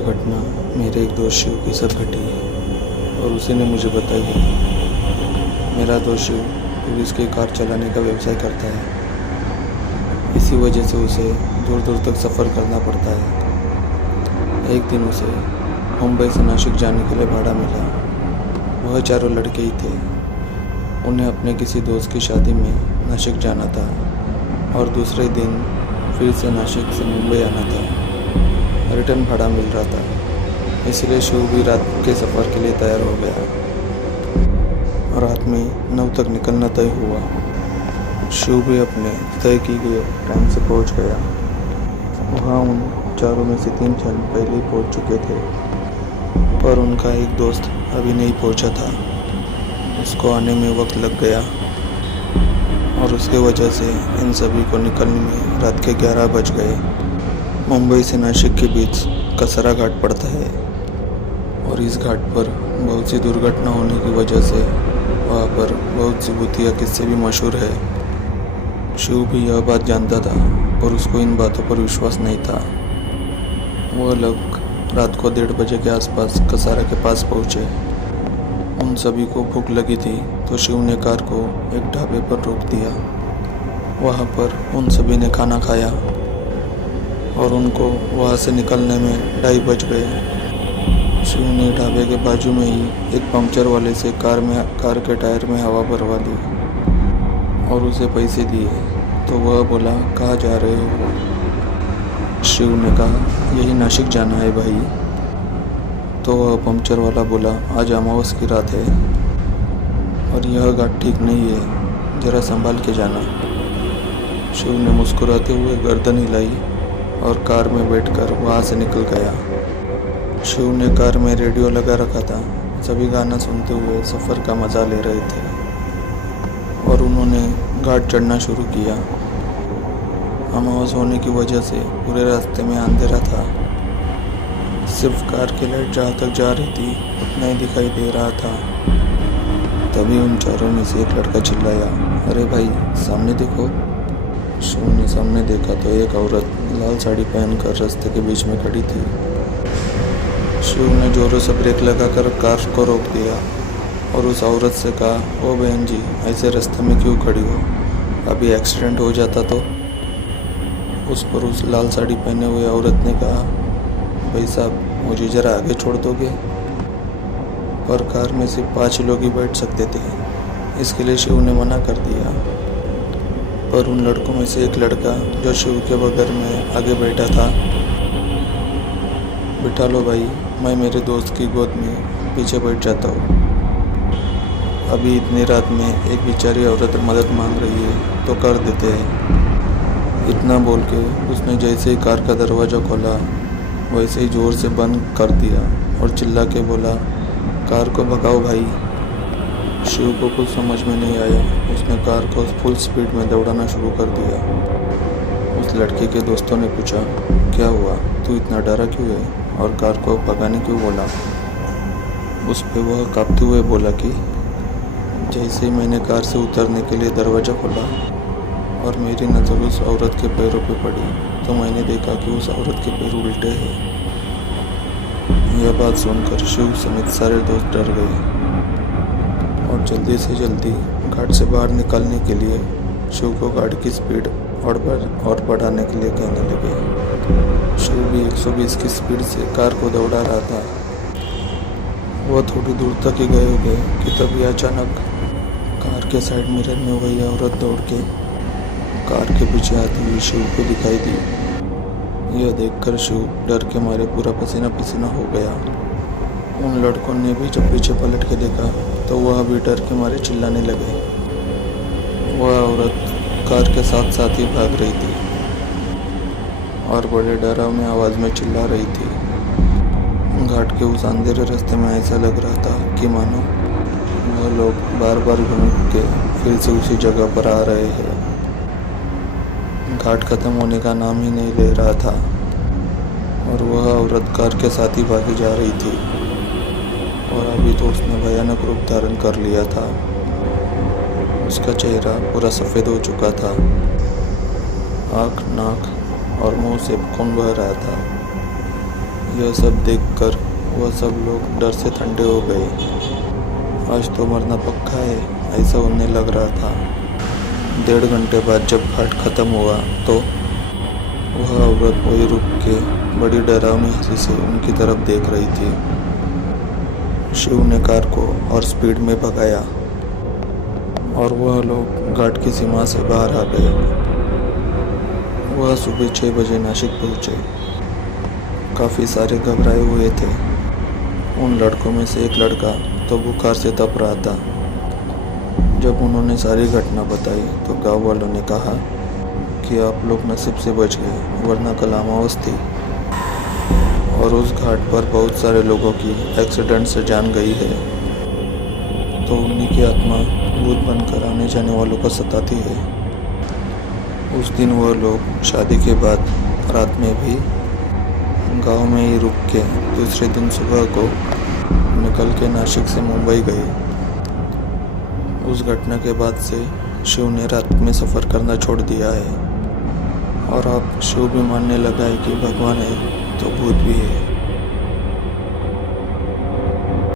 वह घटना मेरे एक दोस्त शिव के साथ घटी और उसी ने मुझे बताई है। मेरा दोस्त शिव पुलिस की कार चलाने का व्यवसाय करता है। इसी वजह से उसे दूर दूर तक सफ़र करना पड़ता है। एक दिन उसे मुंबई से नासिक जाने के लिए भाड़ा मिला। वह चारों लड़के ही थे। उन्हें अपने किसी दोस्त की शादी में नासिक जाना था और दूसरे दिन फिर से नासिक से मुंबई आना था। रिटर्न भाड़ा मिल रहा था, इसलिए शिव भी रात के सफ़र के लिए तैयार हो गया। रात में 9 तक निकलना तय हुआ। शिव भी अपने तय की गए टाइम से पहुंच गया। वहाँ उन चारों में से 3 जन पहले ही पहुंच चुके थे, पर उनका एक दोस्त अभी नहीं पहुंचा था। उसको आने में वक्त लग गया और उसके वजह से इन सभी को निकलने में रात के 11 बज गए। मुंबई से नासिक के बीच कसरा घाट पड़ता है और इस घाट पर बहुत सी दुर्घटना होने की वजह से वहाँ पर बहुत सी भूतिया किस्से भी मशहूर है। शिव भी यह बात जानता था, पर उसको इन बातों पर विश्वास नहीं था। वह लोग रात को 1:30 बजे के आसपास कसारा के पास पहुँचे। उन सभी को भूख लगी थी, तो शिव ने कार को एक ढाबे पर रोक दिया। वहाँ पर उन सभी ने खाना खाया और उनको वहाँ से निकलने में 2:30 बज गए। शिव ने ढाबे के बाजू में ही एक पंक्चर वाले से कार के टायर में हवा भरवा ली और उसे पैसे दिए। तो वह बोला, कहाँ जा रहे हो? शिव ने कहा, यही नासिक जाना है भाई। तो वह पंक्चर वाला बोला, आज अमावस की रात है और यह घाट ठीक नहीं है, ज़रा संभाल के जाना। शिव ने मुस्कुराते हुए गर्दन हिलाई और कार में बैठकर वहाँ से निकल गया। शिव ने कार में रेडियो लगा रखा था। सभी गाना सुनते हुए सफ़र का मज़ा ले रहे थे और उन्होंने घाट चढ़ना शुरू किया। अमावस होने की वजह से पूरे रास्ते में अंधेरा था। सिर्फ कार की लाइट जहाँ तक जा रही थी उतना ही दिखाई दे रहा था। तभी उन चारों में से एक लड़का चिल्लाया, अरे भाई, सामने देखो। शिव ने सामने देखा तो एक औरत लाल साड़ी पहनकर रास्ते के बीच में खड़ी थी। शिव ने जोरों से ब्रेक लगाकर कार को रोक दिया और उस औरत से कहा, ओ बहन जी, ऐसे रास्ते में क्यों खड़ी हो? अभी एक्सीडेंट हो जाता तो? उस पर उस लाल साड़ी पहने हुए औरत ने कहा, भाई साहब, मुझे ज़रा आगे छोड़ दोगे? पर कार में सिर्फ 5 लोग ही बैठ सकते थे, इसके लिए शिव ने मना कर दिया। पर उन लड़कों में से एक लड़का जो शिव के बगल में आगे बैठा था, बिठा लो भाई, मैं मेरे दोस्त की गोद में पीछे बैठ जाता हूँ। अभी इतनी रात में एक बेचारी औरत मदद मांग रही है तो कर देते हैं। इतना बोल के उसने जैसे ही कार का दरवाज़ा खोला वैसे ही ज़ोर से बंद कर दिया और चिल्ला के बोला, कार को भगाओ भाई। शिव को कुछ समझ में नहीं आया। उसने कार को फुल स्पीड में दौड़ाना शुरू कर दिया। उस लड़के के दोस्तों ने पूछा, क्या हुआ, तू इतना डरा क्यों है और कार को भगाने क्यों बोला? उस पे वह कांपते हुए बोला कि जैसे ही मैंने कार से उतरने के लिए दरवाज़ा खोला और मेरी नज़र उस औरत के पैरों पे पड़ी तो मैंने देखा कि उस औरत के पैर उल्टे हैं। यह बात सुनकर शिव समेत सारे दोस्त डर गए और जल्दी से जल्दी घाट से बाहर निकलने के लिए शिव को गाड़ी की स्पीड और बढ़ाने के लिए कहने लगे। शिव भी 120 की स्पीड से कार को दौड़ा रहा था। वह थोड़ी दूर तक ही गए हुए कि तभी अचानक कार के साइड मिरर में वही औरत दौड़ के कार के पीछे आती हुई शिव को दिखाई दी। यह देखकर शिव डर के मारे पूरा पसीना पसीना हो गया। उन लड़कों ने भी जब पीछे पलट के देखा तो वह भी डर के मारे चिल्लाने लगे। वह औरत कार के साथ साथ ही भाग रही थी और बड़े डरावनी आवाज़ में चिल्ला रही थी। घाट के उस अंधेरे रास्ते में ऐसा लग रहा था कि मानो वह लोग बार बार घूम के फिर से उसी जगह पर आ रहे हैं। घाट खत्म होने का नाम ही नहीं ले रहा था और वह औरत कार के साथ ही भागी जा रही थी और अभी तो उसने भयानक रूप धारण कर लिया था। उसका चेहरा पूरा सफ़ेद हो चुका था। आँख, नाक और मुंह से खून बह रहा था। यह सब देखकर वह सब लोग डर से ठंडे हो गए। आज तो मरना पक्का है, ऐसा उन्हें लग रहा था। 1.5 घंटे बाद जब घाट खत्म हुआ तो वह औरत वही रुक के बड़ी डरावनी हंसी से उनकी तरफ देख रही थी। शिव ने कार को और स्पीड में भगाया और वह लोग घाट की सीमा से बाहर आ गए। वह सुबह 6 बजे नासिक पहुंचे। काफ़ी सारे घबराए हुए थे। उन लड़कों में से एक लड़का तो बुखार से तप रहा था। जब उन्होंने सारी घटना बताई तो गांव वालों ने कहा कि आप लोग नसीब से बच गए, वरना कल अमावस थी और उस घाट पर बहुत सारे लोगों की एक्सीडेंट से जान गई है। तो उन्हीं की आत्मा भूत बनकर आने जाने वालों को सताती है। उस दिन वह लोग शादी के बाद रात में भी गांव में ही रुक के दूसरे दिन सुबह को निकल के नासिक से मुंबई गए। उस घटना के बाद से शिव ने रात में सफ़र करना छोड़ दिया है और अब शिव भी मानने लगा है कि भगवान है तो भूत भी है।